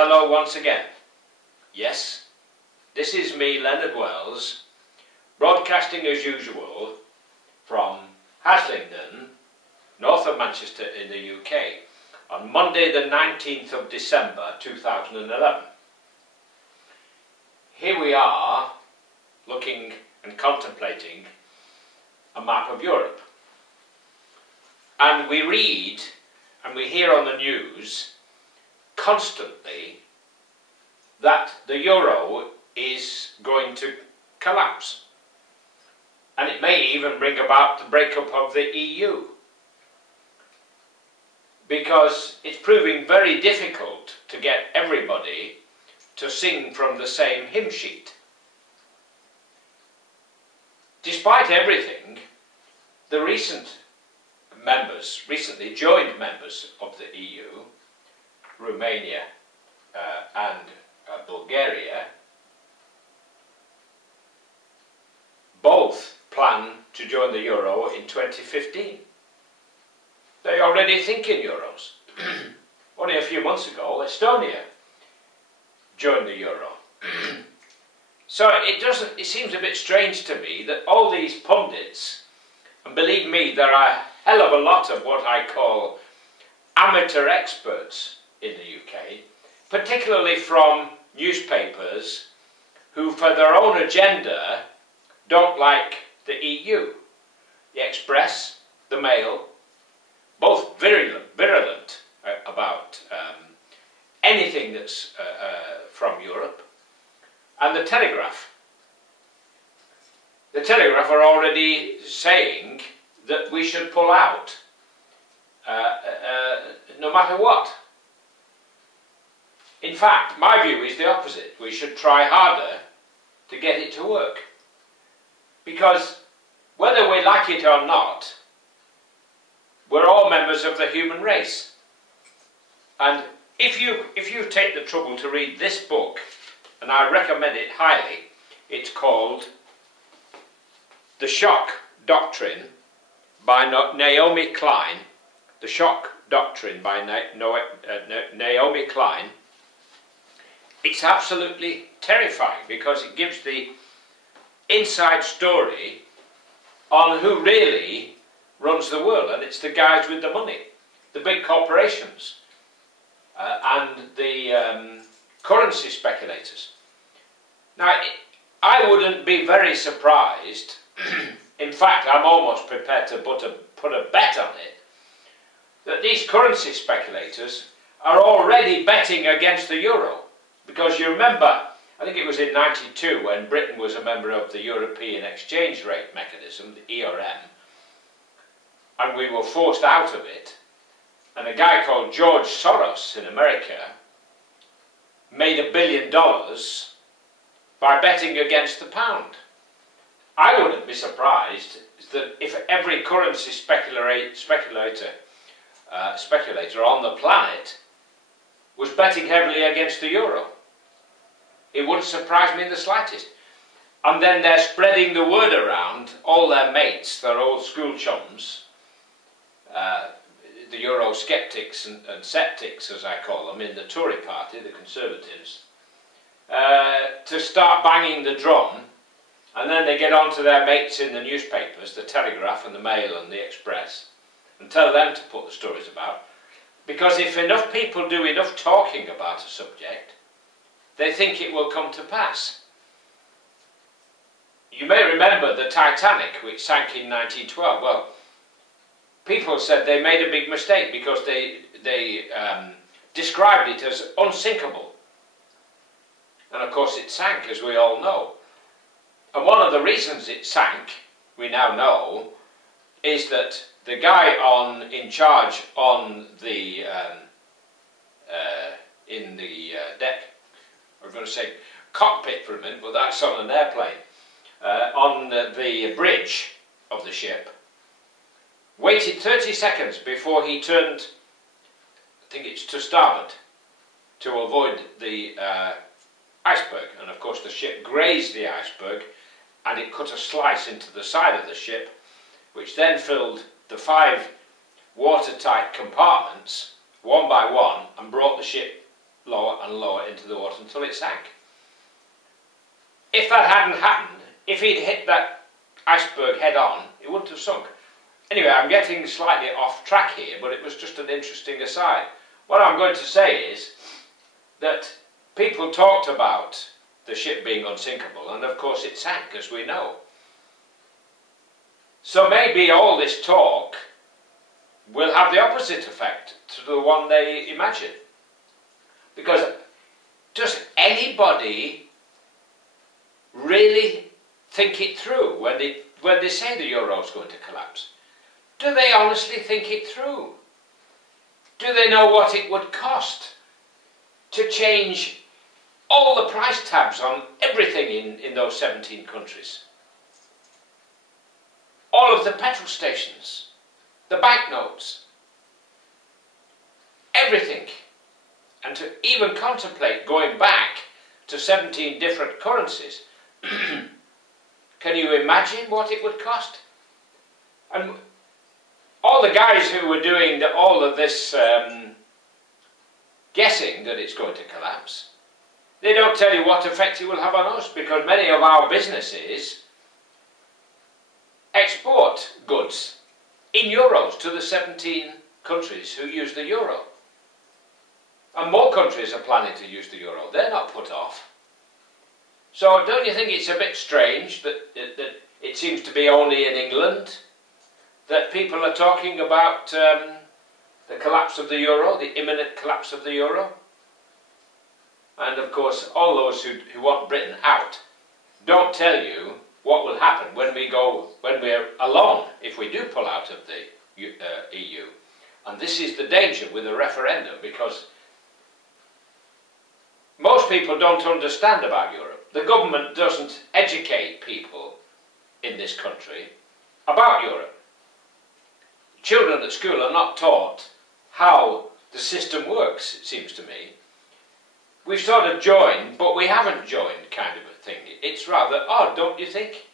hello once again. Yes, this is me, Leonard Wells, broadcasting as usual from HASLINGDEN, north of Manchester in the UK, on Monday the 19th of December 2011. Here we are looking and contemplating a map of Europe. And we read and we hear on the news constantly that the euro is going to collapse. And it may even bring about the breakup of the EU. Because it's proving very difficult to get everybody to sing from the same hymn sheet. Despite everything, the recently joined members of the EU, Romania and Bulgaria, both plan to join the euro in 2015. They already think in euros. Only a few months ago, Estonia joined the euro. So it seems a bit strange to me that all these pundits, and believe me, there are a hell of a lot of what I call amateur experts in the UK, particularly from newspapers who, for their own agenda, don't like the EU. The Express, the Mail, both virulent about anything that's from Europe, and the Telegraph. The Telegraph are already saying that we should pull out no matter what. In fact, my view is the opposite. We should try harder to get it to work. Because whether we like it or not, we're all members of the human race. And if you take the trouble to read this book, and I recommend it highly, it's called The Shock Doctrine by Naomi Klein. The Shock Doctrine by Naomi Klein. It's absolutely terrifying because it gives the inside story on who really runs the world, and it's the guys with the money, the big corporations, and the currency speculators. Now, I wouldn't be very surprised, in fact I'm almost prepared to put a bet on it, that these currency speculators are already betting against the euro. Because you remember, I think it was in '92 when Britain was a member of the European Exchange Rate Mechanism, the ERM, and we were forced out of it, and a guy called George Soros in America made $1 billion by betting against the pound. I wouldn't be surprised that if every currency speculator on the planet was betting heavily against the euro. It wouldn't surprise me in the slightest. And then they're spreading the word around, all their mates, their old school chums, the Eurosceptics and sceptics, as I call them, in the Tory party, the Conservatives, to start banging the drum, and then they get on to their mates in the newspapers, the Telegraph and the Mail and the Express, and tell them to put the stories about. Because if enough people do enough talking about a subject, they think it will come to pass. You may remember the Titanic, which sank in 1912. Well, people said they made a big mistake because they described it as unsinkable. And of course it sank, as we all know. And one of the reasons it sank, we now know, is that the guy in charge on the in the deck, I'm going to say cockpit for a minute, but that's on an airplane, on the bridge of the ship, waited 30 seconds before he turned, I think it's to starboard, to avoid the iceberg. And of course the ship grazed the iceberg and it cut a slice into the side of the ship, which then filled the 5 watertight compartments one by one and brought the ship lower and lower into the water until it sank. If that hadn't happened, if he'd hit that iceberg head on, it wouldn't have sunk. Anyway, I'm getting slightly off track here, but it was just an interesting aside. What I'm going to say is that people talked about the ship being unsinkable, and of course it sank, as we know. So maybe all this talk will have the opposite effect to the one they imagine. Because does anybody really think it through when they say the euro is going to collapse? Do they honestly think it through? Do they know what it would cost to change all the price tabs on everything in those 17 countries? All of the petrol stations, the banknotes, everything. And to even contemplate going back to 17 different currencies, can you imagine what it would cost? And all the guys who were doing all of this guessing that it's going to collapse, they don't tell you what effect it will have on us, because many of our businesses export goods in euros to the 17 countries who use the euro. And more countries are planning to use the euro. They're not put off. So don't you think it's a bit strange that it seems to be only in England that people are talking about the collapse of the euro, the imminent collapse of the euro? And of course, all those who want Britain out don't tell you what will happen when we're alone, if we do pull out of the EU. And this is the danger with a referendum, because most people don't understand about Europe. The government doesn't educate people in this country about Europe. Children at school are not taught how the system works, it seems to me. We've sort of joined, but we haven't joined, kind of a thing. It's rather odd, don't you think?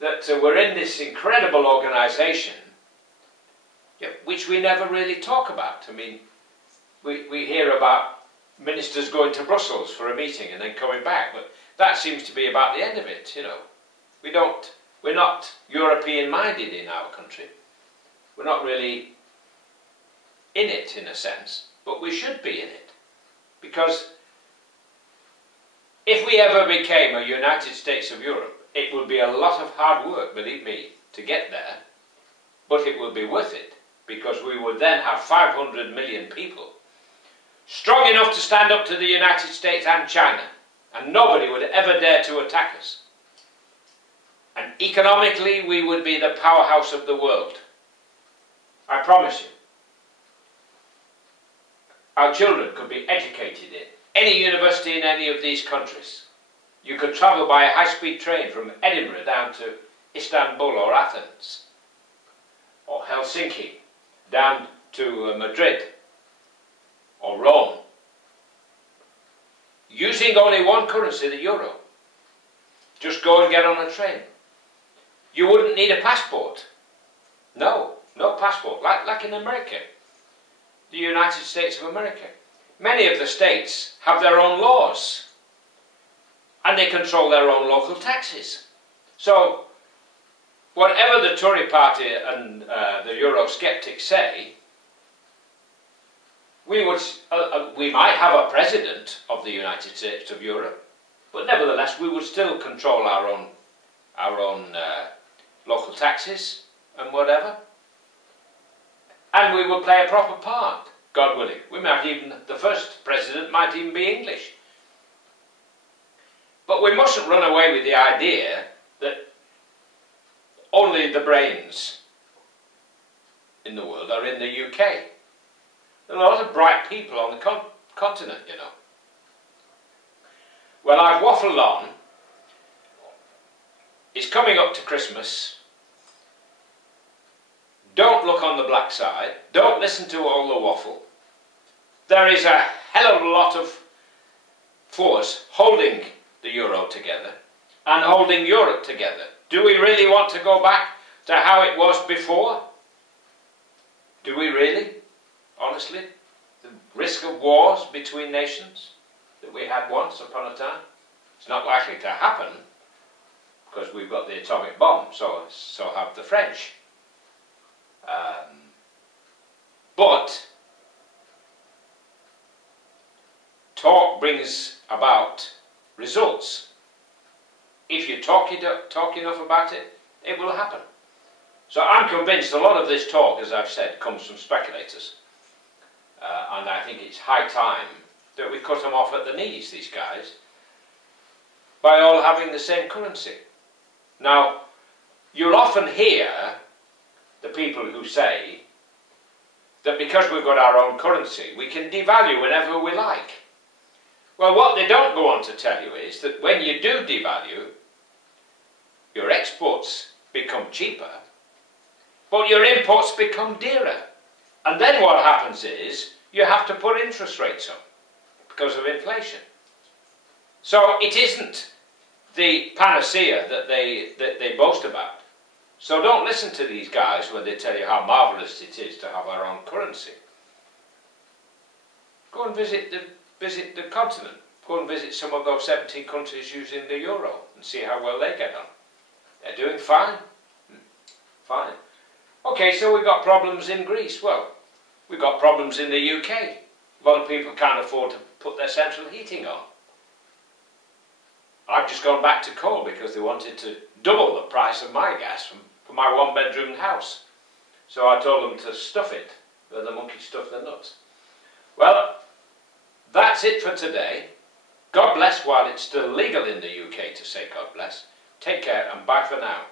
That we're in this incredible organisation, which we never really talk about. I mean, we hear about ministers going to Brussels for a meeting and then coming back, but that seems to be about the end of it, you know. We're not European-minded in our country. We're not really in it, in a sense, but we should be in it. Because if we ever became a United States of Europe, it would be a lot of hard work, believe me, to get there, but it will be worth it, because we would then have 500 million people strong enough to stand up to the United States and China, and nobody would ever dare to attack us. And economically, we would be the powerhouse of the world. I promise you. Our children could be educated in any university in any of these countries. You could travel by a high-speed train from Edinburgh down to Istanbul or Athens, or Helsinki, down to Madrid, or Rome, using only one currency, the euro. Just go and get on a train. You wouldn't need a passport. No passport, like in America, the United States of America. Many of the states have their own laws, and they control their own local taxes. So, whatever the Tory party and the Eurosceptics say, we might have a president of the United States of Europe, but nevertheless we would still control our own local taxes and whatever, and we will play a proper part, God willing. The first president might even be English. But we mustn't run away with the idea that only the brains in the world are in the UK. There are a lot of bright people on the continent, you know. Well, I've waffled on. It's coming up to Christmas. Don't look on the black side. Don't listen to all the waffle. There is a hell of a lot of force holding the euro together and holding Europe together. Do we really want to go back to how it was before? Do we really? Honestly? the risk of wars between nations that we had once upon a time. It's not likely to happen because we've got the atomic bomb, so have the French. But talk brings about results. If you talk enough about it, it will happen. So I'm convinced a lot of this talk, as I've said, comes from speculators. And I think it's high time that we cut them off at the knees, these guys, by all having the same currency. Now, you'll often hear the people who say that because we've got our own currency, we can devalue whenever we like. Well, what they don't go on to tell you is that when you do devalue, your exports become cheaper, but your imports become dearer. And then what happens is you have to put interest rates up because of inflation. So it isn't the panacea that they boast about. So don't listen to these guys when they tell you how marvellous it is to have our own currency. Go and visit the continent. Go and visit some of those 17 countries using the euro and see how well they get on. They're doing fine. Fine. Okay, so we've got problems in Greece. Well, we've got problems in the UK. A lot of people can't afford to put their central heating on. I've just gone back to coal because they wanted to double the price of my gas for my one-bedroom house. So I told them to stuff it, where the monkey stuffed the nuts. Well, that's it for today. God bless while it's still legal in the UK to say God bless. Take care and bye for now.